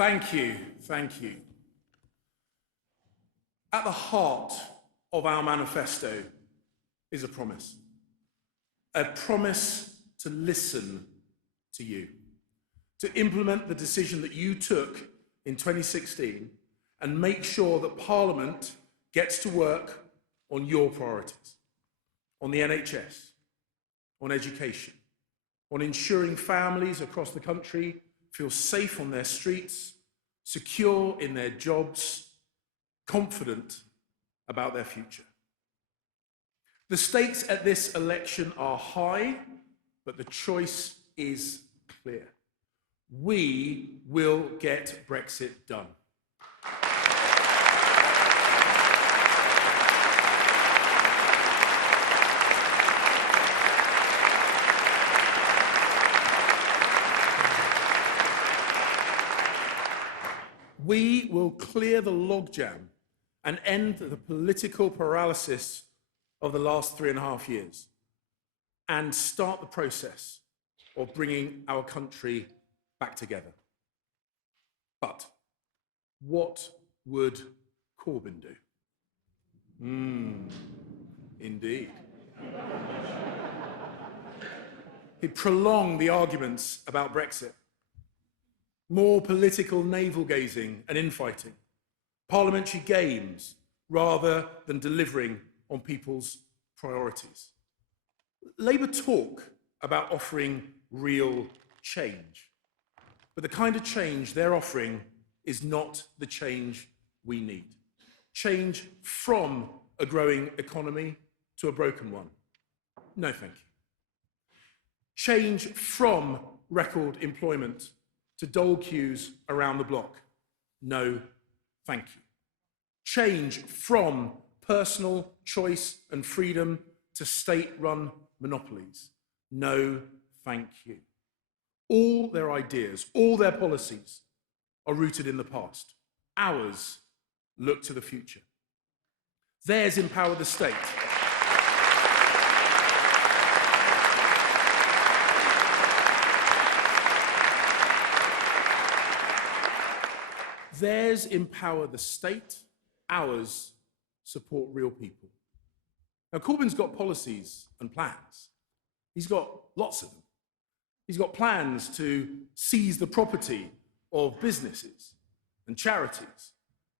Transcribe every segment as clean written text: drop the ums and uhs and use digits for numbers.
Thank you, thank you. At the heart of our manifesto is a promise to listen to you, to implement the decision that you took in 2016 and make sure that Parliament gets to work on your priorities, on the NHS, on education, on ensuring families across the country feel safe on their streets, secure in their jobs, confident about their future. The stakes at this election are high, but the choice is clear. We will get Brexit done. We will clear the logjam and end the political paralysis of the last 3.5 years and start the process of bringing our country back together. But what would Corbyn do? Indeed. He'd prolong the arguments about Brexit. More political navel-gazing and infighting, parliamentary games rather than delivering on people's priorities. Labour talk about offering real change, but the kind of change they're offering is not the change we need. Change from a growing economy to a broken one. No, thank you. Change from record employment to dole queues around the block. No, thank you. Change from personal choice and freedom to state-run monopolies. No, thank you. All their ideas, all their policies are rooted in the past. Ours look to the future. Theirs empower the state. Theirs empower the state, ours support real people. Now, Corbyn's got policies and plans. He's got lots of them. He's got plans to seize the property of businesses and charities,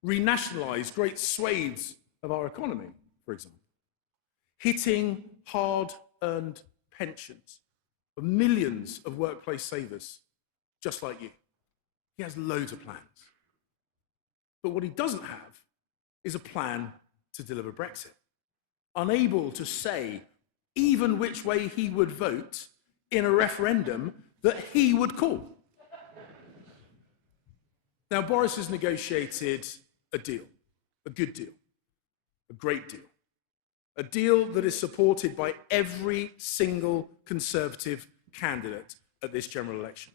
renationalise great swathes of our economy, for example, hitting hard-earned pensions of millions of workplace savers just like you. He has loads of plans. But what he doesn't have is a plan to deliver Brexit. Unable to say even which way he would vote in a referendum that he would call. Now, Boris has negotiated a deal, a good deal, a great deal, a deal that is supported by every single Conservative candidate at this general election,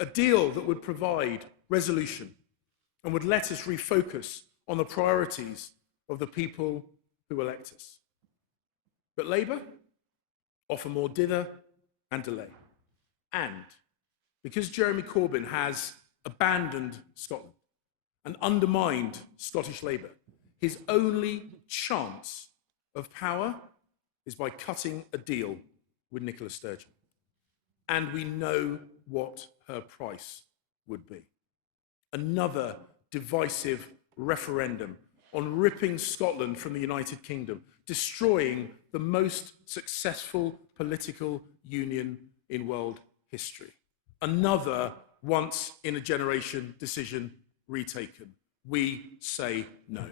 a deal that would provide resolution and would let us refocus on the priorities of the people who elect us. But Labour offer more dither and delay. And because Jeremy Corbyn has abandoned Scotland and undermined Scottish Labour, his only chance of power is by cutting a deal with Nicola Sturgeon. And we know what her price would be. Another divisive referendum on ripping Scotland from the United Kingdom, destroying the most successful political union in world history. Another once-in-a-generation decision retaken. We say no.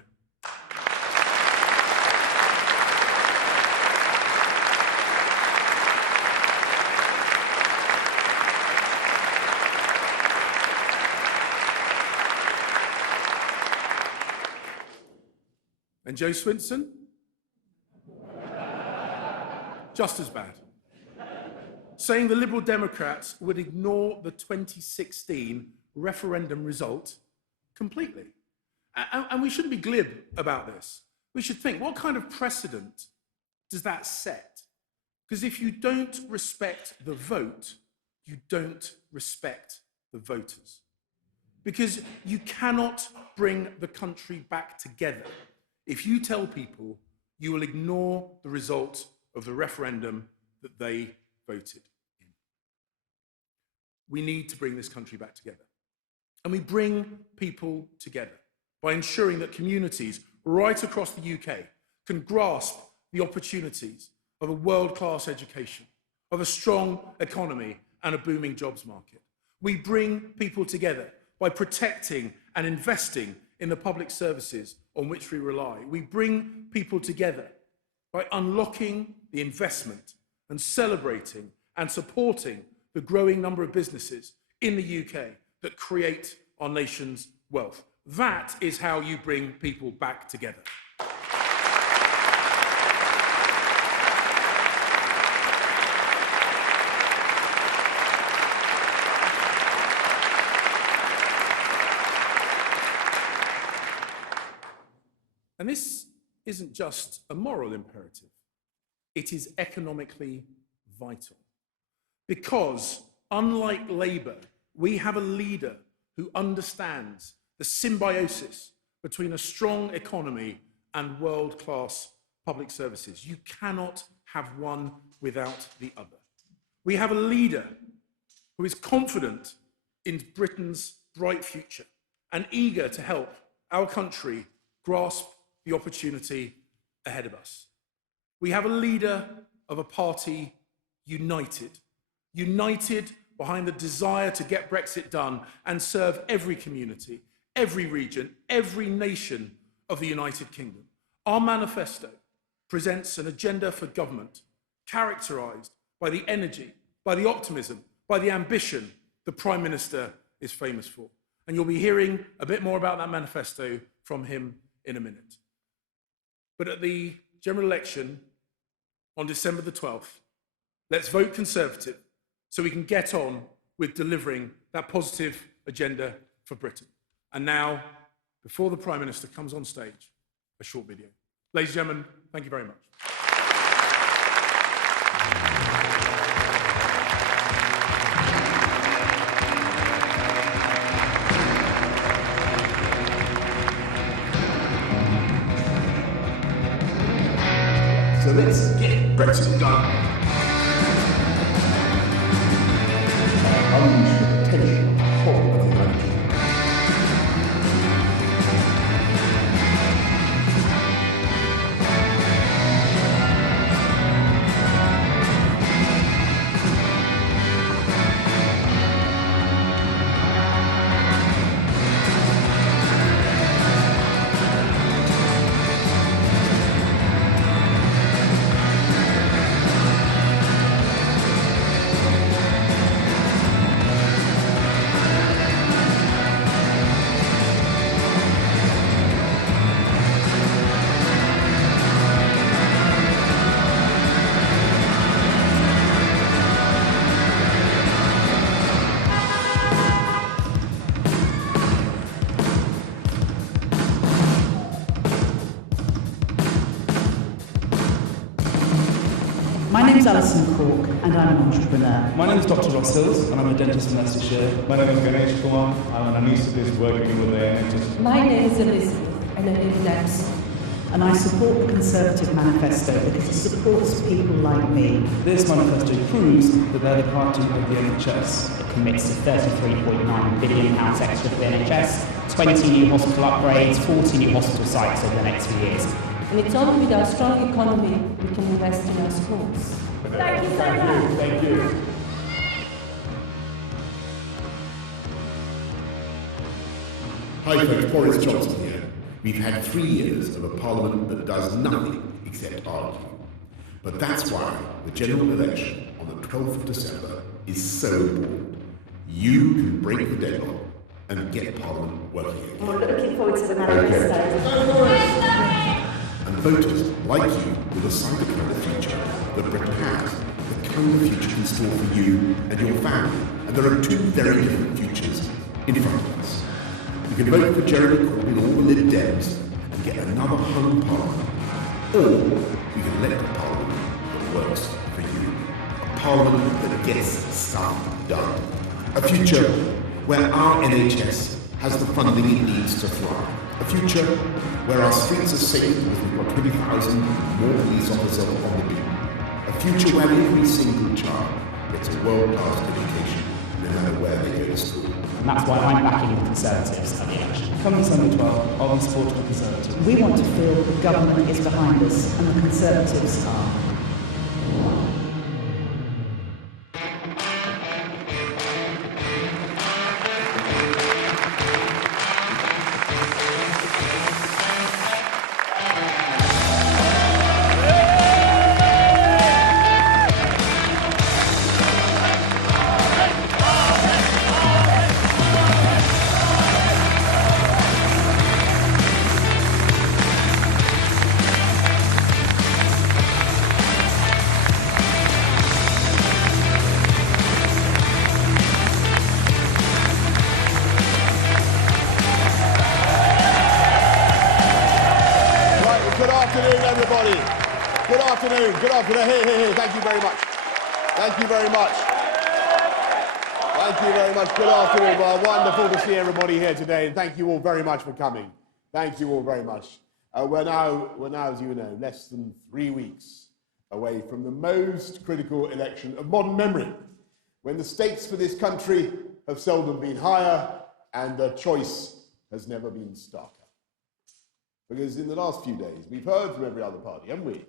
And Joe Swinson? Just as bad. Saying the Liberal Democrats would ignore the 2016 referendum result completely. And we shouldn't be glib about this. We should think, what kind of precedent does that set? Because if you don't respect the vote, you don't respect the voters. Because you cannot bring the country back together if you tell people you will ignore the result of the referendum that they voted in. We need to bring this country back together. And we bring people together by ensuring that communities right across the UK can grasp the opportunities of a world-class education, of a strong economy and a booming jobs market. We bring people together by protecting and investing in the public services on which we rely. We bring people together by unlocking the investment and celebrating and supporting the growing number of businesses in the UK that create our nation's wealth. That is how you bring people back together. And this isn't just a moral imperative, it is economically vital. Because, unlike Labour, we have a leader who understands the symbiosis between a strong economy and world-class public services. You cannot have one without the other. We have a leader who is confident in Britain's bright future and eager to help our country grasp the opportunity ahead of us. We have a leader of a party united behind the desire to get Brexit done and serve every community, every region, every nation of the United Kingdom. Our manifesto presents an agenda for government characterised by the energy, by the optimism, by the ambition the Prime Minister is famous for. And you'll be hearing a bit more about that manifesto from him in a minute. But at the general election on December the 12th, let's vote Conservative so we can get on with delivering that positive agenda for Britain. And now, before the Prime Minister comes on stage, a short video. Ladies and gentlemen, thank you very much. So let's get Brexit done. Unleash the potential of the whole of humanity. My name's Alison Cork and I'm an entrepreneur. My name is Dr. Ross Hills and I'm a dentist in Leicestershire. My name is Ganesh Kumar. I'm an anaesthetist working with the NHS. My name is Elizabeth and I'm an epilepsy. And I support the Conservative manifesto because it supports people like me. This manifesto proves that they're the party of the NHS. It commits to £33.9 billion extra for the NHS, 20 new hospital upgrades, 40 new hospital sites over the next few years. And it's only with our strong economy we can invest in our schools. Thank you so much. Thank you. Hi folks, Boris Johnson here. We've had 3 years of a parliament that does nothing except argue. But that's why the general election on the 12th of December is so important. You can break the deadlock and get parliament working again. We're looking forward to the manifesto. And voters like you will decide the kind of future that Britain has, the kind of future in store for you and your family. And there are 2 very different futures in front of us. You can vote for Jeremy Corbyn or the Lib Dems and get another hung parliament. Or you can elect a parliament that works for you. A parliament that gets stuff done. A future where our NHS has the funding it needs to thrive. A future where our streets are safe as we've got 20,000 more police officers on the beat. A future where every single child gets a world-class education, no matter where they go to school. And that's why I'm backing the Conservatives at the election. Come December 12th, I'll be supporting the Conservatives. We want to feel the government is behind us and the Conservatives are. Good afternoon. Hey. Thank you very much. Thank you very much. Thank you very much. Good afternoon. Well, wonderful to see everybody here today, and thank you all very much for coming. Thank you all very much. We're now, as you know, less than 3 weeks away from the most critical election of modern memory, when the stakes for this country have seldom been higher and the choice has never been starker. Because in the last few days, we've heard from every other party, haven't we?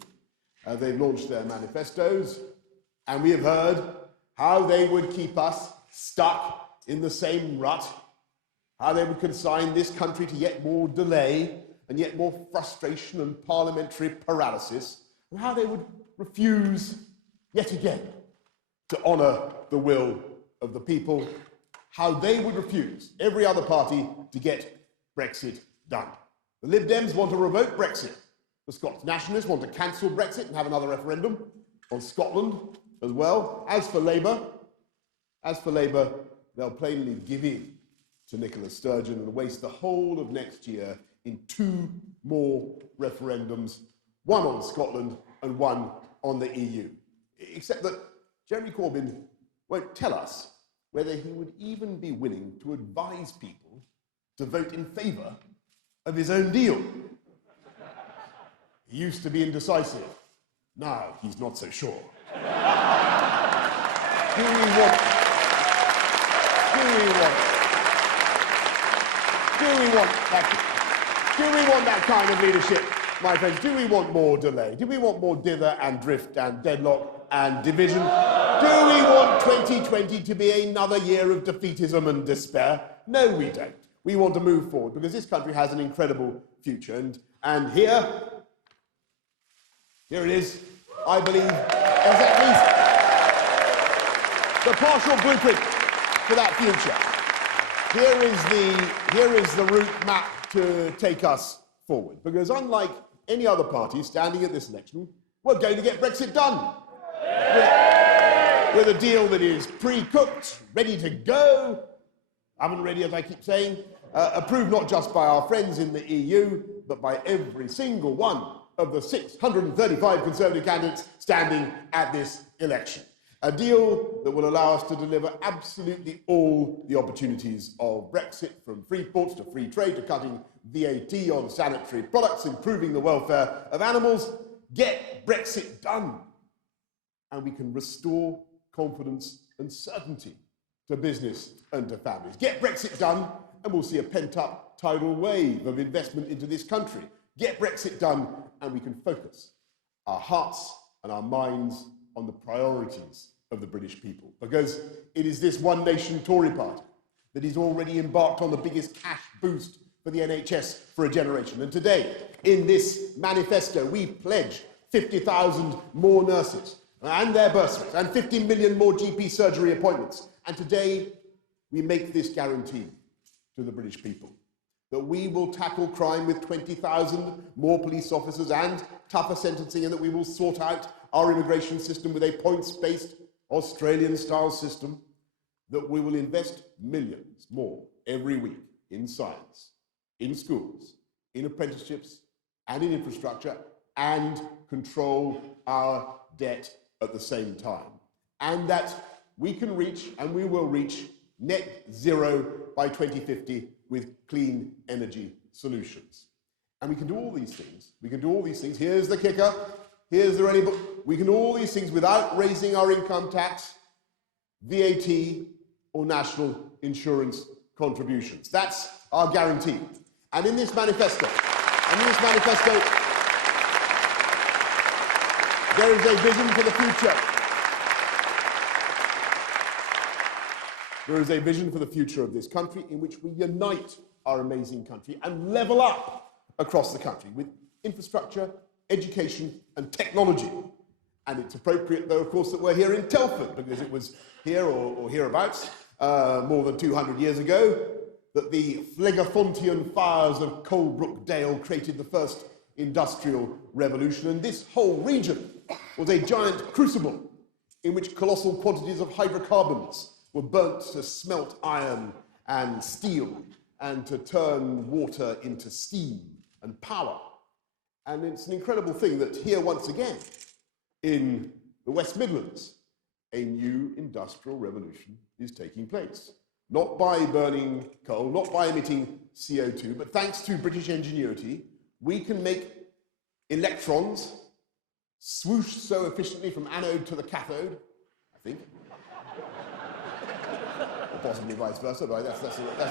They've launched their manifestos, and we have heard how they would keep us stuck in the same rut, how they would consign this country to yet more delay and yet more frustration and parliamentary paralysis, and how they would refuse yet again to honour the will of the people, how they would refuse every other party to get Brexit done. The Lib Dems want to revoke Brexit. The Scots Nationalists want to cancel Brexit and have another referendum on Scotland as well. As for Labour, they'll plainly give in to Nicola Sturgeon and waste the whole of next year in 2 more referendums, one on Scotland and one on the EU. Except that Jeremy Corbyn won't tell us whether he would even be willing to advise people to vote in favour of his own deal. He used to be indecisive. Now he's not so sure. Do we want that kind of leadership, my friends? Do we want more delay? Do we want more dither and drift and deadlock and division? Do we want 2020 to be another year of defeatism and despair? No, we don't. We want to move forward because this country has an incredible future. And here it is, I believe, as at least the partial blueprint for that future. Here is the route map to take us forward. Because unlike any other party standing at this election, we're going to get Brexit done. With a deal that is pre-cooked, ready to go, oven ready, as I keep saying, approved not just by our friends in the EU, but by every single one of the 635 Conservative candidates standing at this election. A deal that will allow us to deliver absolutely all the opportunities of Brexit, from free ports to free trade to cutting VAT on sanitary products, improving the welfare of animals. Get Brexit done, and we can restore confidence and certainty to business and to families. Get Brexit done, and we'll see a pent-up tidal wave of investment into this country. Get Brexit done, and we can focus our hearts and our minds on the priorities of the British people. Because it is this one nation Tory party that is already embarked on the biggest cash boost for the NHS for a generation. And today, in this manifesto, we pledge 50,000 more nurses and their bursaries and 50 million more GP surgery appointments. And today, we make this guarantee to the British people, that we will tackle crime with 20,000 more police officers and tougher sentencing, and that we will sort out our immigration system with a points-based Australian-style system, that we will invest millions more every week in science, in schools, in apprenticeships, and in infrastructure, and control our debt at the same time. And that we can reach, and we will reach, net zero by 2050 with clean energy solutions. And we can do all these things. We can do all these things. Here's the kicker. Here's the really book. We can do all these things without raising our income tax, VAT, or national insurance contributions. That's our guarantee. And in this manifesto, there is a vision for the future. There is a vision for the future of this country in which we unite our amazing country and level up across the country with infrastructure, education, and technology. And it's appropriate, though, of course, that we're here in Telford, because it was here or hereabouts more than 200 years ago that the Phlegethontian fires of Colebrook Dale created the first industrial revolution. And this whole region was a giant crucible in which colossal quantities of hydrocarbons were burnt to smelt iron and steel and to turn water into steam and power. And it's an incredible thing that here, once again, in the West Midlands, a new industrial revolution is taking place. Not by burning coal, not by emitting CO2, but thanks to British ingenuity, we can make electrons swoosh so efficiently from anode to the cathode, I think. Or possibly vice versa, but that's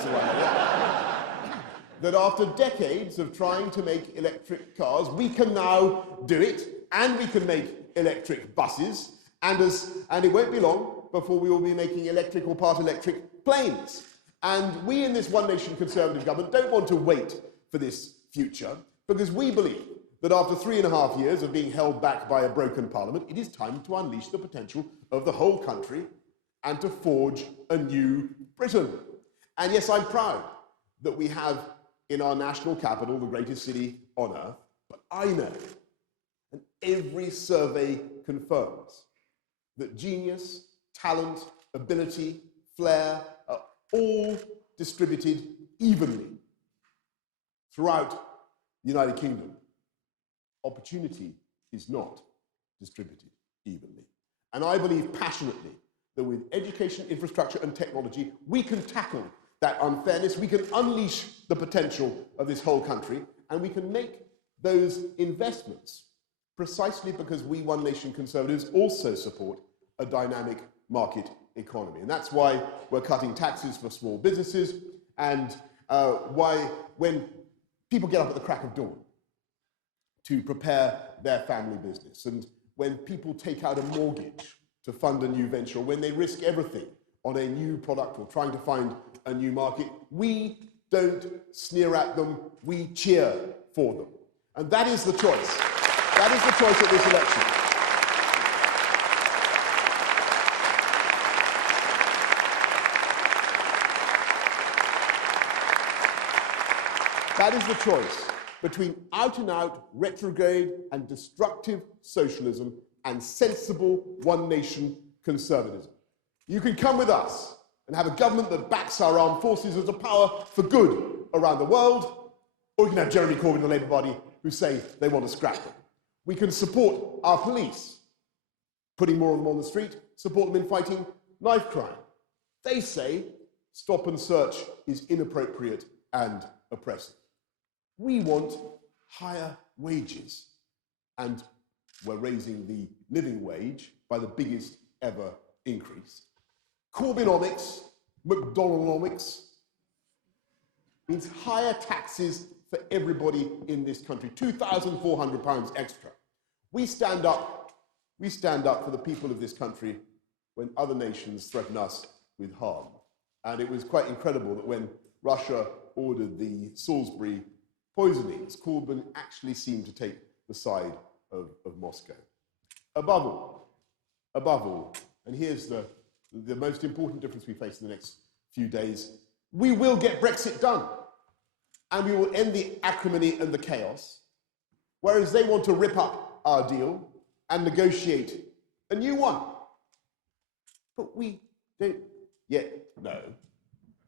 the right idea. That after decades of trying to make electric cars, we can now do it, and we can make electric buses, and it won't be long before we will be making electric or part electric planes. And we in this One Nation Conservative government don't want to wait for this future, because we believe that after 3.5 years of being held back by a broken parliament, it is time to unleash the potential of the whole country and to forge a new Britain. And yes, I'm proud that we have in our national capital the greatest city on earth, but I know, and every survey confirms, that genius, talent, ability, flair are all distributed evenly throughout the United Kingdom. Opportunity is not distributed evenly. And I believe passionately that with education, infrastructure, and technology, we can tackle that unfairness, we can unleash the potential of this whole country, and we can make those investments precisely because we One Nation Conservatives also support a dynamic market economy. And that's why we're cutting taxes for small businesses, and why when people get up at the crack of dawn to prepare their family business, and when people take out a mortgage to fund a new venture, or when they risk everything on a new product or trying to find a new market, we don't sneer at them, we cheer for them. And that is the choice. That is the choice of this election. That is the choice between out-and-out retrograde and destructive socialism and sensible One Nation conservatism. You can come with us and have a government that backs our armed forces as a power for good around the world, or you can have Jeremy Corbyn and the Labour Party who say they want to scrap them. We can support our police, putting more of them on the street, support them in fighting knife crime. They say stop and search is inappropriate and oppressive. We want higher wages, and we're raising the living wage by the biggest ever increase. Corbynomics, McDonaldonomics, means higher taxes for everybody in this country, £2,400 extra. We stand up for the people of this country when other nations threaten us with harm. And it was quite incredible that when Russia ordered the Salisbury poisonings, Corbyn actually seemed to take the side of Moscow. Above all, and here's the most important difference we face in the next few days, we will get Brexit done. And we will end the acrimony and the chaos, whereas they want to rip up our deal and negotiate a new one. But we don't yet know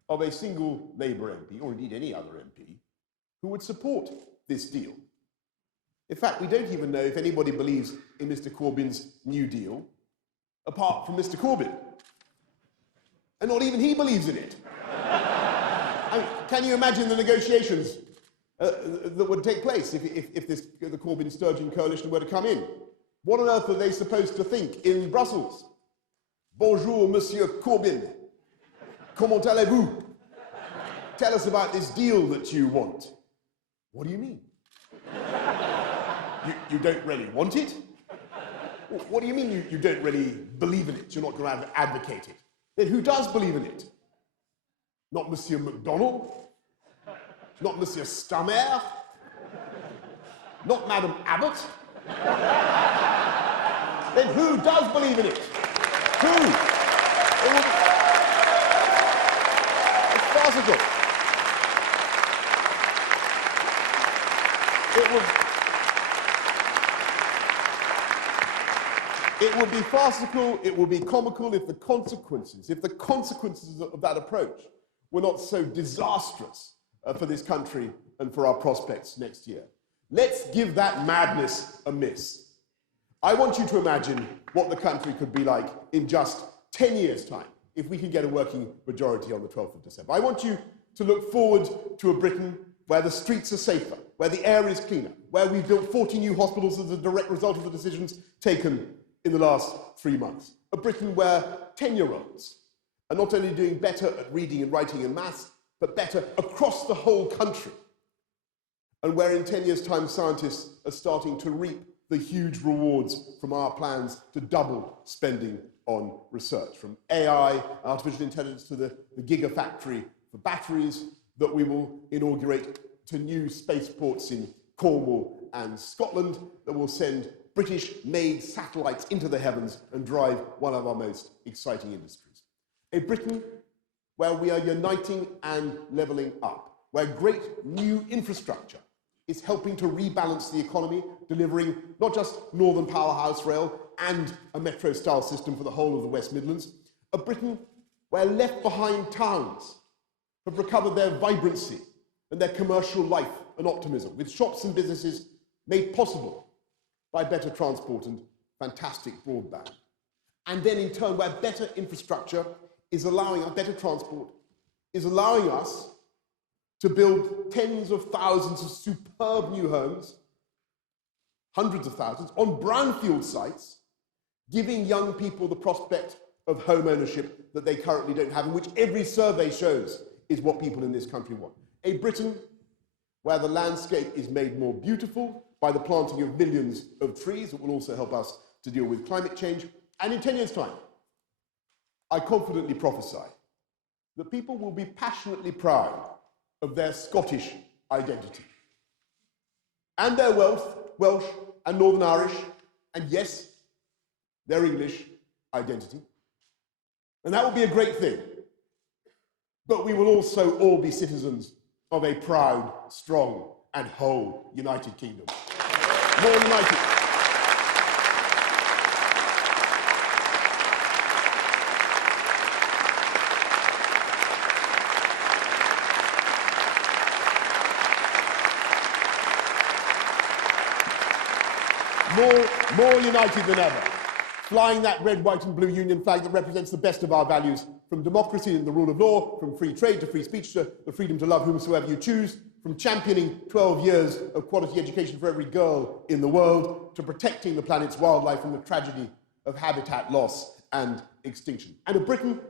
of a single Labour MP, or indeed any other MP, who would support this deal. In fact, we don't even know if anybody believes in Mr. Corbyn's New Deal, apart from Mr. Corbyn. And not even he believes in it. I mean, can you imagine the negotiations that would take place if the Corbyn-Sturgeon coalition were to come in? What on earth are they supposed to think in Brussels? Bonjour, Monsieur Corbyn. Comment allez-vous? Tell us about this deal that you want. What do you mean? You don't really want it? What do you mean you don't really believe in it? You're not going to advocate it? Then who does believe in it? Not Monsieur MacDonald? Not Monsieur Stammer? Not Madame Abbott? Then who does believe in it? Who? It's farcical. It would be farcical, it would be comical if the consequences of that approach were not so disastrous for this country and for our prospects next year. Let's give that madness a miss. I want you to imagine what the country could be like in just 10 years' time if we can get a working majority on the 12th of December. I want you to look forward to a Britain where the streets are safer, where the air is cleaner, where we've built 40 new hospitals as a direct result of the decisions taken in the last 3 months. A Britain where 10-year-olds are not only doing better at reading and writing and maths, but better across the whole country. And where in 10 years' time, scientists are starting to reap the huge rewards from our plans to double spending on research, from AI, artificial intelligence, to the gigafactory for batteries that we will inaugurate, to new spaceports in Cornwall and Scotland that will send British-made satellites into the heavens and drive one of our most exciting industries. A Britain where we are uniting and levelling up, where great new infrastructure is helping to rebalance the economy, delivering not just Northern Powerhouse Rail and a metro-style system for the whole of the West Midlands. A Britain where left-behind towns have recovered their vibrancy and their commercial life and optimism, with shops and businesses made possible by better transport and fantastic broadband. And then in turn, where better infrastructure is allowing us, better transport is allowing us to build tens of thousands of superb new homes, hundreds of thousands, on brownfield sites, giving young people the prospect of home ownership that they currently don't have, and which every survey shows is what people in this country want. A Britain where the landscape is made more beautiful by the planting of millions of trees that will also help us to deal with climate change. And in 10 years' time, I confidently prophesy that people will be passionately proud of their Scottish identity and their Welsh and Northern Irish, and yes, their English identity. And that will be a great thing. But we will also all be citizens of a proud, strong, and whole United Kingdom. More united. More united than ever. Flying that red, white, and blue Union flag that represents the best of our values, from democracy and the rule of law, from free trade to free speech, to the freedom to love whomsoever you choose, from championing 12 years of quality education for every girl in the world, to protecting the planet's wildlife from the tragedy of habitat loss and extinction. And a Britain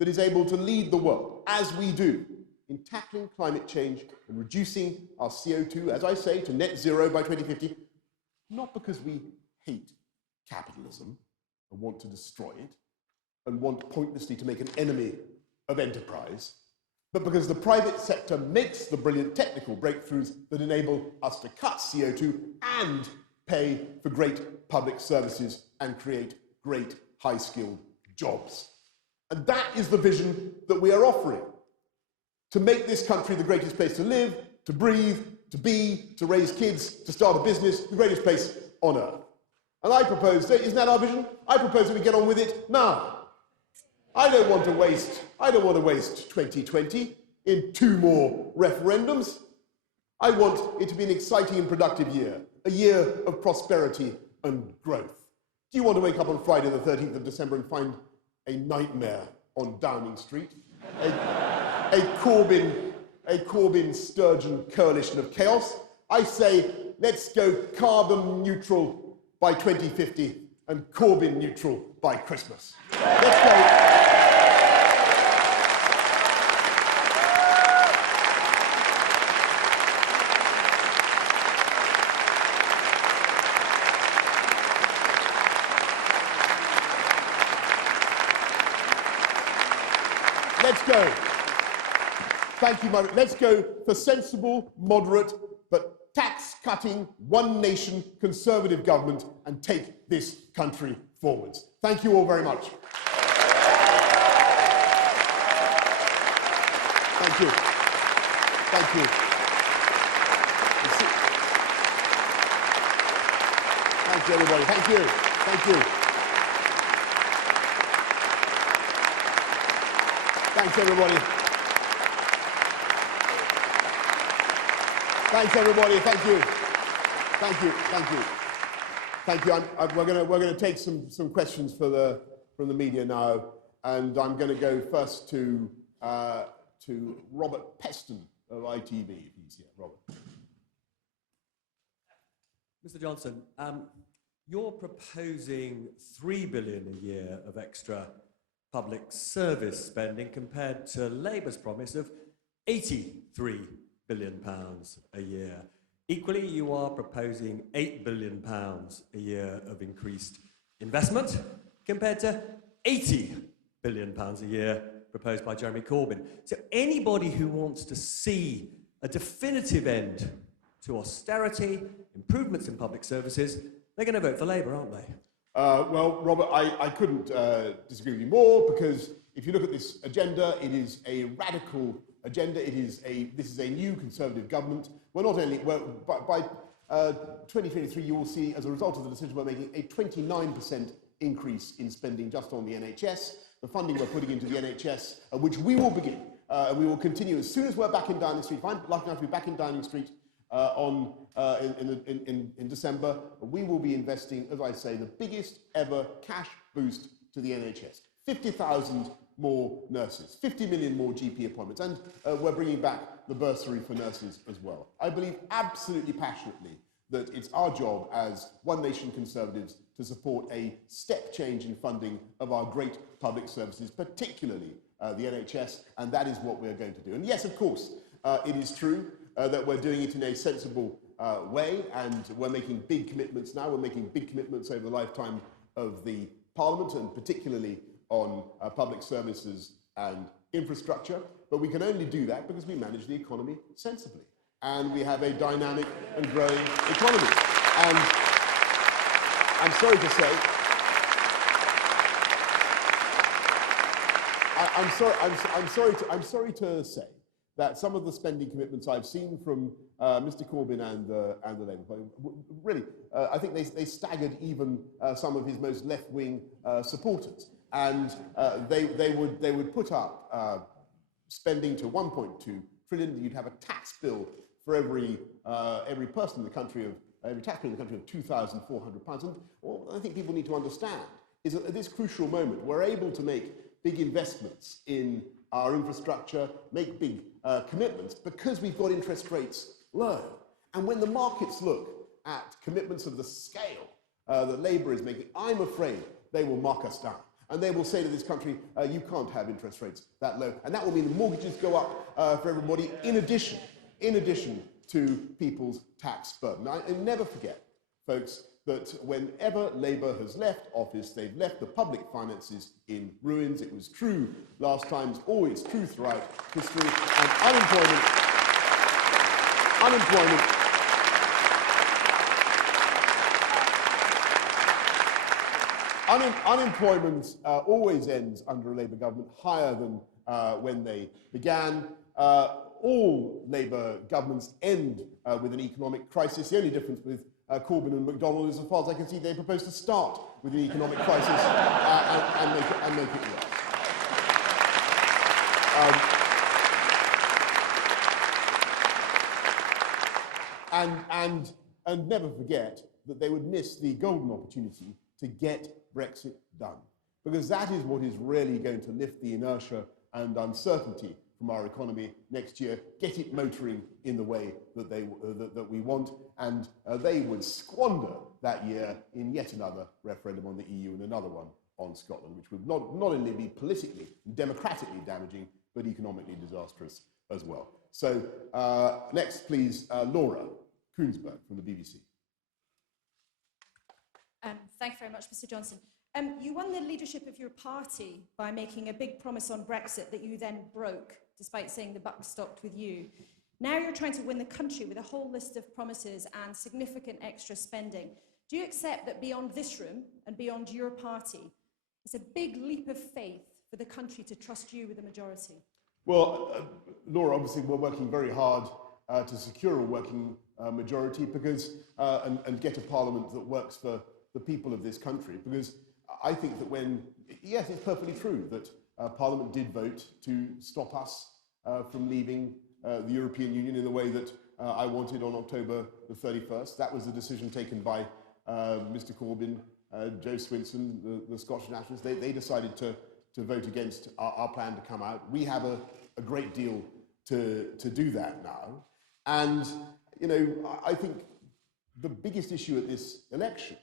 that is able to lead the world, as we do, in tackling climate change and reducing our CO2, as I say, to net zero by 2050, not because we hate capitalism and want to destroy it, and want pointlessly to make an enemy of enterprise, but because the private sector makes the brilliant technical breakthroughs that enable us to cut CO2 and pay for great public services and create great high-skilled jobs. And that is the vision that we are offering, to make this country the greatest place to live, to breathe, to be, to raise kids, to start a business, the greatest place on earth. And I propose, isn't that our vision? I propose that we get on with it now. I don't want to waste 2020 in 2 more referendums. I want it to be an exciting and productive year, a year of prosperity and growth. Do you want to wake up on Friday the 13th of December and find a nightmare on Downing Street? A Corbyn a Corbyn-Sturgeon coalition of chaos. I say, let's go carbon neutral by 2050 and Corbyn neutral by Christmas. Let's go. Let's go. Thank you, Margaret. Let's go for sensible, moderate, but tax-cutting, one-nation, conservative government and take this country forwards. Thank you all very much. Thank you. Thank you. Thank you, everybody. Thank you. Thank you. Thanks, everybody. Thanks, everybody. Thank you. Thank you. Thank you. Thank you. We're going to take some questions from the media now, and I'm going to go first to Robert Peston of ITV, if he's here. Robert. Mr. Johnson, you're proposing £3 billion a year of extra public service spending compared to Labour's promise of £83 billion a year. Equally, you are proposing £8 billion a year of increased investment compared to £80 billion a year proposed by Jeremy Corbyn. So anybody who wants to see a definitive end to austerity, improvements in public services, they're going to vote for Labour, aren't they? Well, Robert, I couldn't disagree with you more, because if you look at this agenda, it is a radical agenda. This is a new Conservative government. By 2023, you will see, as a result of the decision we're making, a 29% increase in spending just on the NHS. The funding we're putting into the NHS, which we will begin, and we will continue as soon as we're back in Downing Street. If I'm lucky enough to be back in Downing Street in December, we will be investing, as I say, the biggest ever cash boost to the NHS. 50,000 more nurses, 50 million more GP appointments, and we're bringing back the bursary for nurses as well. I believe absolutely passionately that it's our job as One Nation Conservatives to support a step change in funding of our great public services, particularly the NHS, and that is what we're going to do. And yes, of course, it is true that we're doing it in a sensible way, and we're making big commitments now. We're making big commitments over the lifetime of the Parliament, and particularly on public services and infrastructure. But we can only do that because we manage the economy sensibly, and we have a dynamic and growing economy. And I'm sorry to say, I'm sorry to say that some of the spending commitments I've seen from Mr. Corbyn and the Labour Party, really, I think they staggered even some of his most left-wing supporters, and they would put up spending to 1.2 trillion. You'd have a tax bill for every person in the country every taxpayer in the country of £2,400. And what I think people need to understand is that at this crucial moment, we're able to make big investments in our infrastructure, make big commitments, because we've got interest rates low. And when the markets look at commitments of the scale that Labour is making, I'm afraid they will mark us down. And they will say to this country, you can't have interest rates that low. And that will mean the mortgages go up for everybody, in addition to people's tax burden. And never forget, folks, that whenever Labour has left office, they've left the public finances in ruins. It was true last time, it's always true throughout history. And unemployment always ends under a Labour government higher than when they began. All Labour governments end with an economic crisis. The only difference with Corbyn and McDonnell is, as far as I can see, they propose to start with the economic crisis and make it worse. And never forget that they would miss the golden opportunity to get Brexit done, because that is what is really going to lift the inertia and uncertainty from our economy next year, get it motoring in the way that that we want, and they would squander that year in yet another referendum on the EU and another one on Scotland, which would not only be politically and democratically damaging, but economically disastrous as well. So next, please, Laura Koonsberg from the BBC. Thank you very much, Mr. Johnson. You won the leadership of your party by making a big promise on Brexit that you then broke, despite saying the buck stopped with you. Now you're trying to win the country with a whole list of promises and significant extra spending. Do you accept that beyond this room and beyond your party, it's a big leap of faith for the country to trust you with a majority? Well, Laura, obviously we're working very hard to secure a working majority because and get a parliament that works for the people of this country, because I think that yes, it's perfectly true that Parliament did vote to stop us from leaving the European Union in the way that I wanted on October the 31st. That was a decision taken by Mr. Corbyn, Joe Swinson, the Scottish nationalists. They decided to vote against our plan to come out. We have a great deal to do that now. And, you know, I think the biggest issue at this election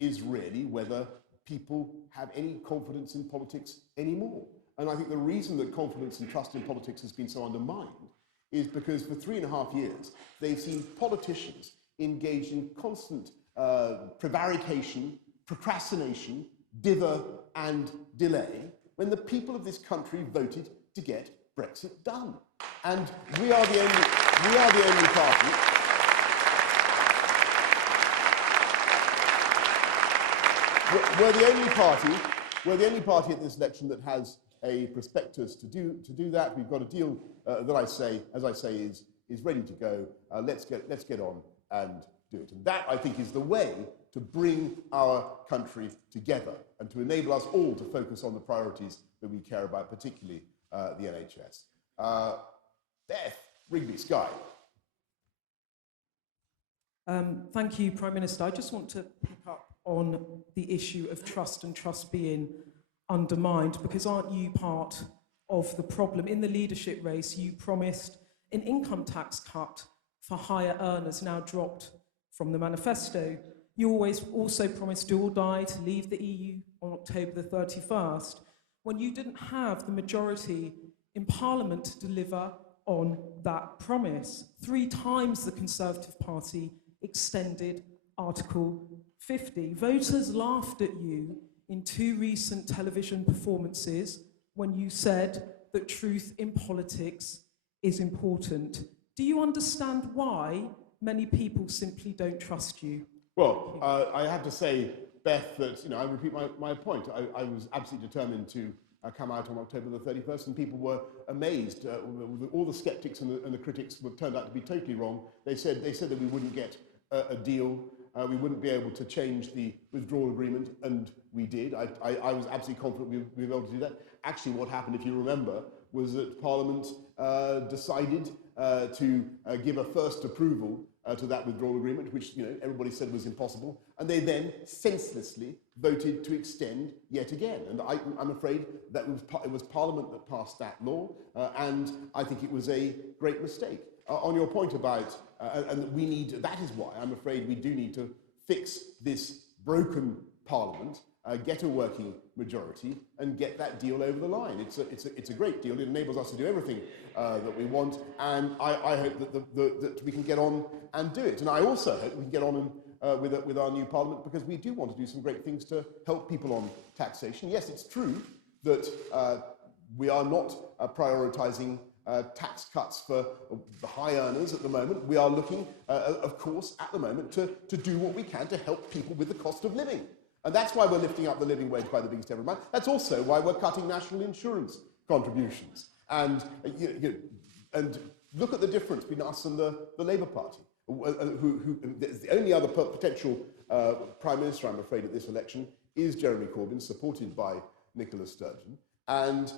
is really whether people have any confidence in politics anymore. And I think the reason that confidence and trust in politics has been so undermined is because for 3.5 years, they've seen politicians engaged in constant prevarication, procrastination, dither and delay, when the people of this country voted to get Brexit done. And we are the only party. We're the only party at this election that has a prospectus to do that. We've got a deal that as I say, is ready to go. Let's get on and do it. And that, I think, is the way to bring our country together and to enable us all to focus on the priorities that we care about, particularly the NHS. Beth Rigby-Sky. Thank you, Prime Minister. I just want to pick up on the issue of trust and trust being undermined, because aren't you part of the problem? In the leadership race, you promised an income tax cut for higher earners, now dropped from the manifesto. You also promised do or die to leave the EU on October the 31st, when you didn't have the majority in Parliament to deliver on that promise. 3 times the Conservative Party extended Article 50. Voters laughed at you in 2 recent television performances when you said that truth in politics is important. Do you understand why many people simply don't trust you? Well, I have to say, Beth, that I repeat my point. I was absolutely determined to come out on October the 31st, and people were amazed. All the sceptics and the critics were turned out to be totally wrong. They said that we wouldn't get a deal. We wouldn't be able to change the withdrawal agreement, and we did. I was absolutely confident we'd be able to do that. Actually, what happened, if you remember, was that Parliament decided to give a first approval to that withdrawal agreement, which everybody said was impossible, and they then senselessly voted to extend yet again. And I'm afraid that it was Parliament that passed that law, and I think it was a great mistake. On your point about, and that is why I'm afraid we do need to fix this broken Parliament, get a working majority, and get that deal over the line. It's a great deal. It enables us to do everything that we want, and I hope that we can get on and do it. And I also hope we can get on with our new Parliament, because we do want to do some great things to help people on taxation. Yes, it's true that we are not prioritising tax cuts for the high earners at the moment. We are looking, of course, at the moment to do what we can to help people with the cost of living. And that's why we're lifting up the living wage by the biggest ever amount. That's also why we're cutting national insurance contributions. And, and look at the difference between us and the Labour Party, who the only other potential Prime Minister, I'm afraid, at this election is Jeremy Corbyn, supported by Nicola Sturgeon. And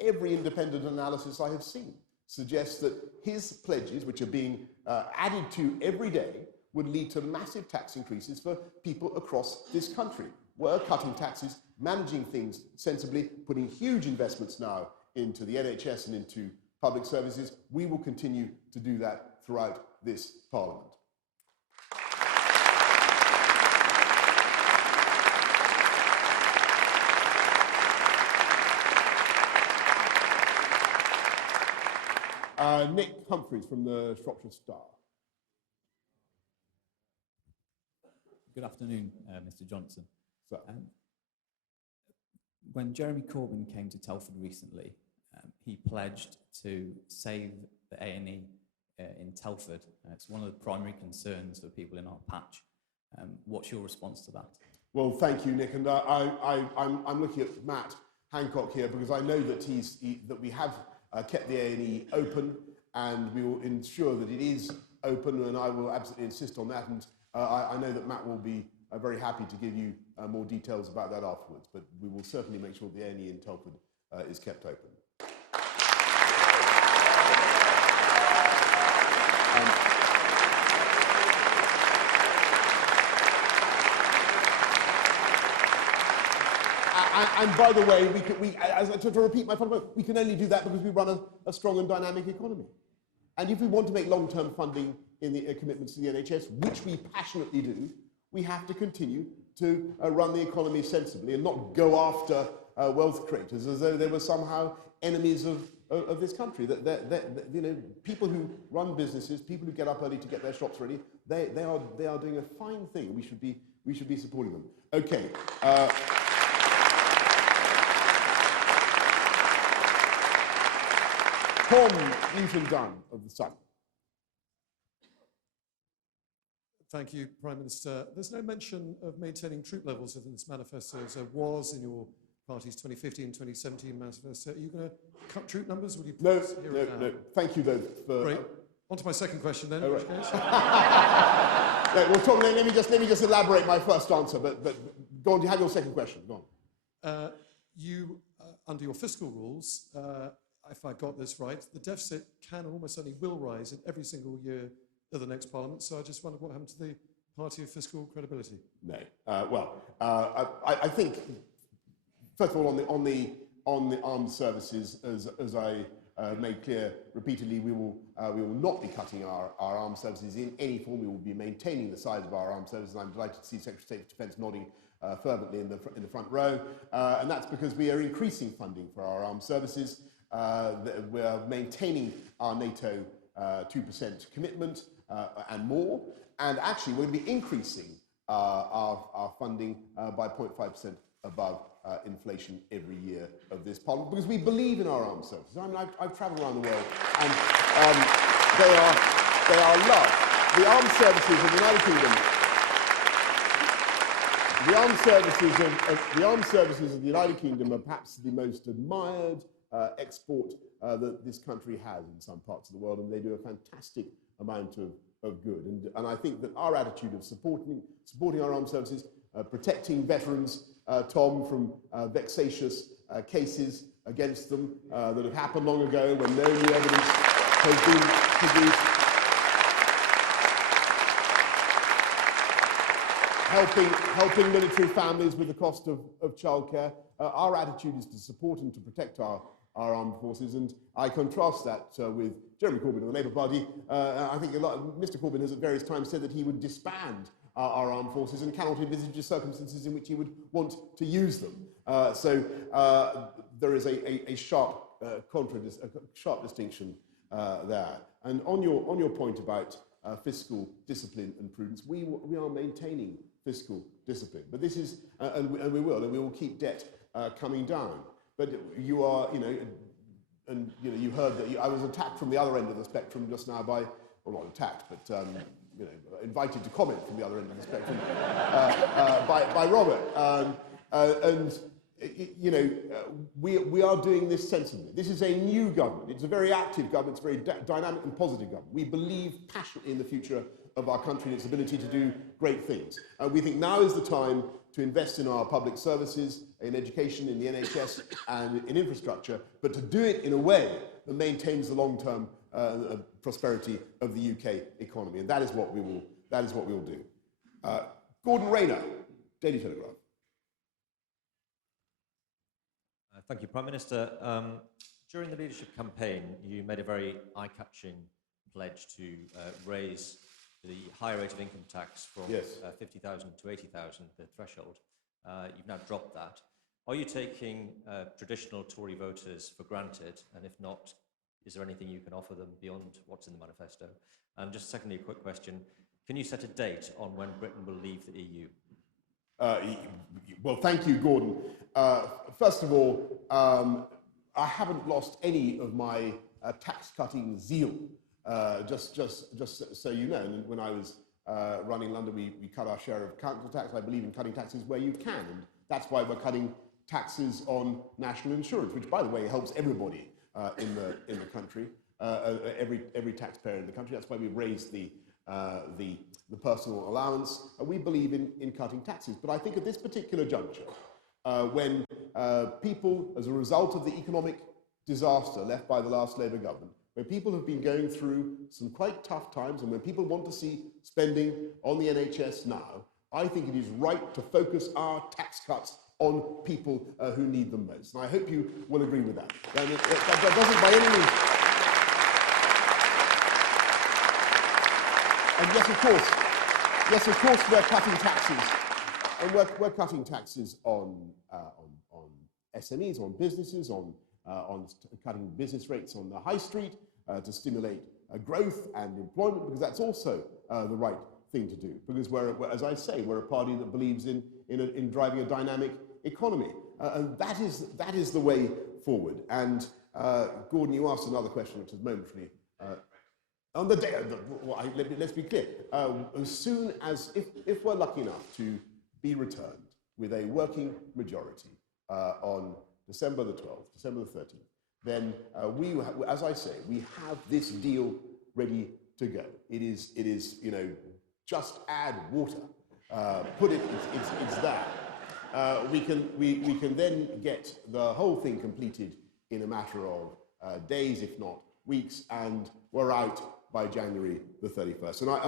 every independent analysis I have seen suggests that his pledges, which are being added to every day, would lead to massive tax increases for people across this country. We're cutting taxes, managing things sensibly, putting huge investments now into the NHS and into public services. We will continue to do that throughout this Parliament. Nick Humphreys from the Shropshire Star. Good afternoon, Mr. Johnson. So, when Jeremy Corbyn came to Telford recently, he pledged to save the A&E in Telford. It's one of the primary concerns for people in our patch. What's your response to that? Well, thank you, Nick. And I'm looking at Matt Hancock here because I know that that we have kept the A&E open, and we will ensure that it is open, and I will absolutely insist on that. And I know that Matt will be very happy to give you more details about that afterwards, but we will certainly make sure the A&E in Telford is kept open. And by the way, to repeat my point, we can only do that because we run a strong and dynamic economy. And if we want to make long-term funding in the commitments to the NHS, which we passionately do, we have to continue to run the economy sensibly and not go after wealth creators as though they were somehow enemies of this country. You know, people who run businesses, people who get up early to get their shops ready, they are doing a fine thing. We should be supporting them. Okay. Tom Newton-Dunn of The Sun. Thank you, Prime Minister. There's no mention of maintaining troop levels in this manifesto, as there was in your party's 2015-2017 manifesto. Are you going to cut troop numbers? Will you No. Thank you, though. Great. On to my second question, then. Oh, right. No, well, Tom, let me just elaborate my first answer. But go on. You have your second question. Go on. You, under your fiscal rules, if I got this right, the deficit can and almost certainly will rise in every single year of the next Parliament. So I just wondered what happened to the party of fiscal credibility. No. I think, first of all, on the armed services, as I made clear repeatedly, we will not be cutting our armed services in any form. We will be maintaining the size of our armed services. And I'm delighted to see Secretary of State for Defence nodding fervently in the front row. And that's because we are increasing funding for our armed services. We're maintaining our NATO 2% commitment and more, and actually we're going to be increasing our funding by 0.5% above inflation every year of this Parliament, because we believe in our armed services. I mean, I've travelled around the world, and they are loved. The armed services of the United Kingdom. The armed services of the United Kingdom are perhaps the most admired export that this country has in some parts of the world, and they do a fantastic amount of good. And I think that our attitude of supporting our armed services, protecting veterans, Tom, from vexatious cases against them that have happened long ago when no new evidence has been produced, helping military families with the cost of childcare. Our attitude is to support and to protect our armed forces, and I contrast that with Jeremy Corbyn of the Labour Party. I think Mr. Corbyn has at various times said that he would disband our armed forces and cannot envisage the circumstances in which he would want to use them. So there is a sharp distinction there. And on your point about fiscal discipline and prudence, we are maintaining fiscal discipline. But this is, and we will keep debt coming down. But you are, you heard that I was attacked from the other end of the spectrum just now by, well, not attacked, but invited to comment from the other end of the spectrum by Robert. We are doing this sensibly. This is a new government. It's a very active government. It's a very dynamic and positive government. We believe passionately in the future of our country and its ability to do great things. We think now is the time to invest in our public services, in education, in the NHS, and in infrastructure, but to do it in a way that maintains the long-term prosperity of the UK economy, and that is what we will do. Gordon Rayner, Daily Telegraph. Thank you, Prime Minister. During the leadership campaign, you made a very eye-catching pledge to raise the higher rate of income tax from 50,000 to 80,000, the threshold. You've now dropped that. Are you taking traditional Tory voters for granted? And if not, is there anything you can offer them beyond what's in the manifesto? And just secondly, a quick question. Can you set a date on when Britain will leave the EU? Well, thank you, Gordon. First of all, I haven't lost any of my tax-cutting zeal. Just so you know, and when I was running London, we cut our share of council tax. I believe in cutting taxes where you can, and that's why we're cutting taxes on national insurance, which, by the way, helps everybody in the country, every taxpayer in the country. That's why we raised the personal allowance. We believe in cutting taxes, but I think at this particular juncture, when people, as a result of the economic disaster left by the last Labour government, when people have been going through some quite tough times, and when people want to see spending on the NHS now, I think it is right to focus our tax cuts on people who need them most. And I hope you will agree with that. That doesn't by any means... And yes, of course, we're cutting taxes. And we're cutting taxes on SMEs, on businesses, on cutting business rates on the high street to stimulate growth and employment, because that's also the right thing to do. Because as I say, we're a party that believes in driving a dynamic economy, and that is the way forward. And Gordon, you asked another question, which is momentarily. On the day, let's be clear. As soon as, if we're lucky enough to be returned with a working majority on December the 12th, December the 13th, then as I say, we have this deal ready to go. It is, you know, just add water. Put it, it's there. We can then get the whole thing completed in a matter of days, if not weeks, and we're out by January the 31st. And I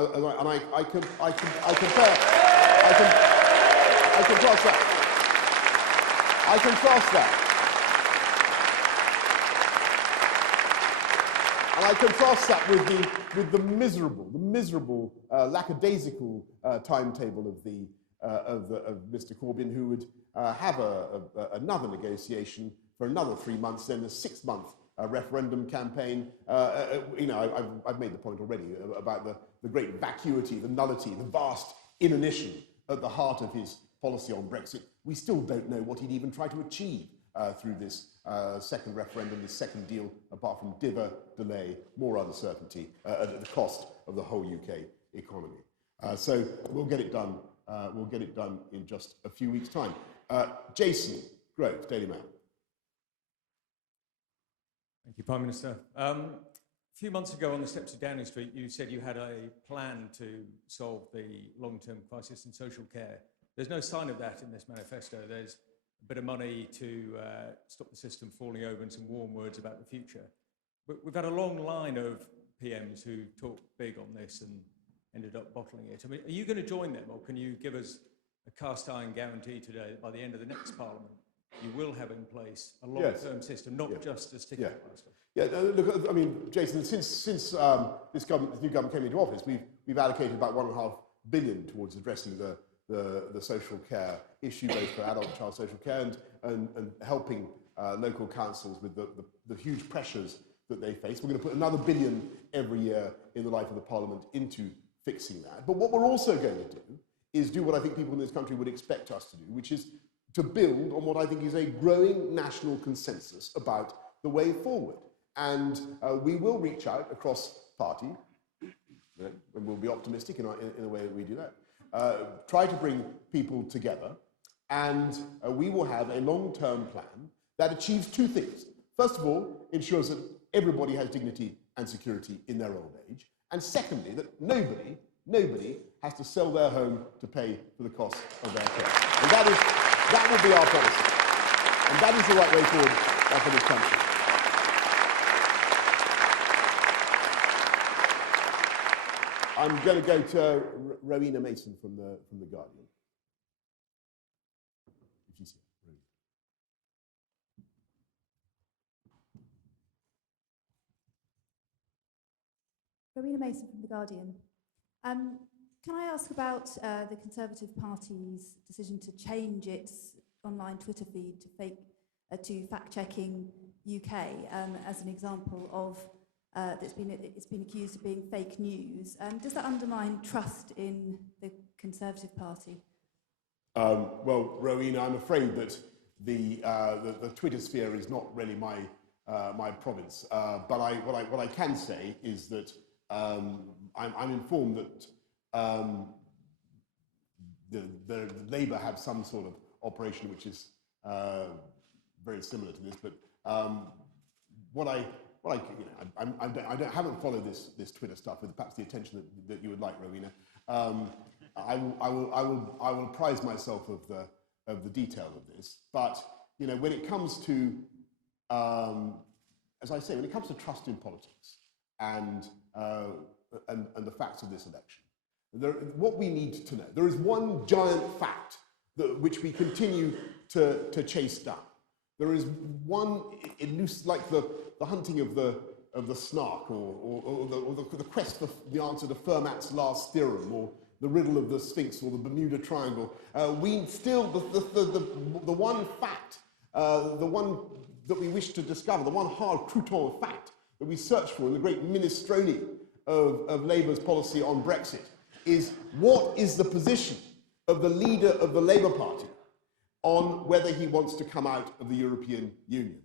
contrast that. And I contrast that with the miserable, lackadaisical timetable of Mr. Corbyn, who would have another negotiation for another 3 months, then a 6-month referendum campaign. You know, I've made the point already about the great vacuity, the nullity, the vast inanition at the heart of his policy on Brexit. We still don't know what he'd even try to achieve through this second referendum, this second deal, apart from dither, delay, more uncertainty at the cost of the whole UK economy. So we'll get it done. We'll get it done in just a few weeks' time. Jason Grove, Daily Mail. Thank you, Prime Minister. A few months ago on the steps of Downing Street, you said you had a plan to solve the long-term crisis in social care. There's no sign of that in this manifesto. There's a bit of money to stop the system falling over and some warm words about the future. But we've had a long line of PMs who talked big on this and ended up bottling it. I mean, are you going to join them, or can you give us a cast-iron guarantee today that by the end of the next Parliament, you will have in place a long-term system, not just a sticky plaster? Yeah, look, I mean, Jason, since this new government came into office, we've allocated about £1.5 billion towards addressing the social care issue, both for adult and child social care, and helping local councils with the huge pressures that they face. We're going to put another £1 billion every year in the life of the Parliament into fixing that. But what we're also going to do is do what I think people in this country would expect us to do, which is to build on what I think is a growing national consensus about the way forward. And we will reach out across party, and we'll be optimistic in a way that we do that. Try to bring people together, and we will have a long-term plan that achieves two things. First of all, ensures that everybody has dignity and security in their old age, and secondly, that nobody has to sell their home to pay for the cost of their care. And that will be our policy, and that is the right way forward for this country. I'm going to go to Rowena Mason from the Guardian. If she's here. Rowena Mason from The Guardian. Can I ask about the Conservative Party's decision to change its online Twitter feed to fact-checking UK as an example of it's been accused of being fake news. Does that undermine trust in the Conservative Party? Well, Rowena, I'm afraid that the Twitter sphere is not really my province. But what I can say is that I'm informed that the Labour have some sort of operation which is very similar to this. But I haven't followed this Twitter stuff with perhaps the attention that you would like, Rowena. I will apprise myself of the detail of this. But when it comes to, as I say, when it comes to trust in politics and the facts of this election, what we need to know, there is one giant fact which we continue to chase down. There is one elusive, like the hunting of the snark, or the quest for the answer to Fermat's last theorem, or the riddle of the Sphinx, or the Bermuda Triangle. We still, the one fact, the one that we wish to discover, the one hard crouton of fact that we search for in the great minestrone of Labour's policy on Brexit, is what is the position of the leader of the Labour Party on whether he wants to come out of the European Union.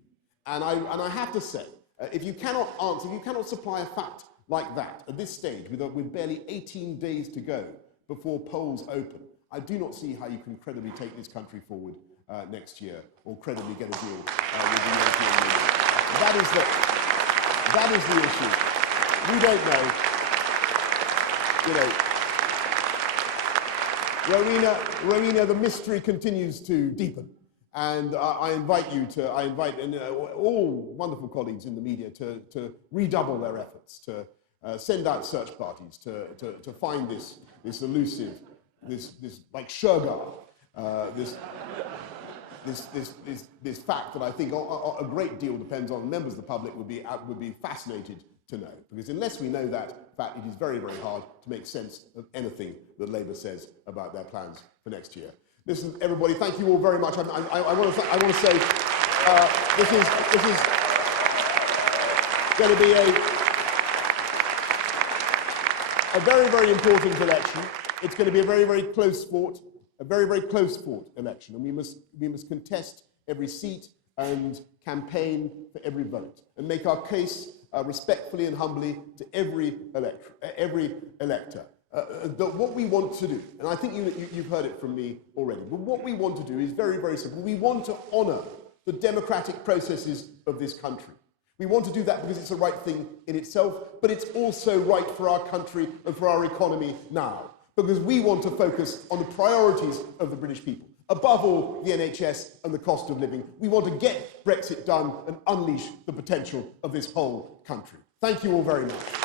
And I have to say, if you cannot answer, if you cannot supply a fact like that at this stage, with barely 18 days to go before polls open, I do not see how you can credibly take this country forward next year, or credibly get a deal with the European Union. That is the issue. We don't know. Rowena, the mystery continues to deepen, and I invite all wonderful colleagues in the media to redouble their efforts, to send out search parties, to find this elusive, this like Shergar, this fact that I think a great deal depends on members of the public would be fascinated to know, because unless we know that fact, it is very, very hard to make sense of anything that Labour says about their plans for next year. Listen, everybody, thank you all very much. I want to say this is going to be a very, very important election. It's going to be a very, very close fought, election, and we must contest every seat and campaign for every vote, and make our case respectfully and humbly to every elector. That what we want to do, and I think you've heard it from me already, but what we want to do is very, very simple. We want to honour the democratic processes of this country. We want to do that because it's the right thing in itself, but it's also right for our country and for our economy now, because we want to focus on the priorities of the British people. Above all, the NHS and the cost of living. We want to get Brexit done and unleash the potential of this whole country. Thank you all very much.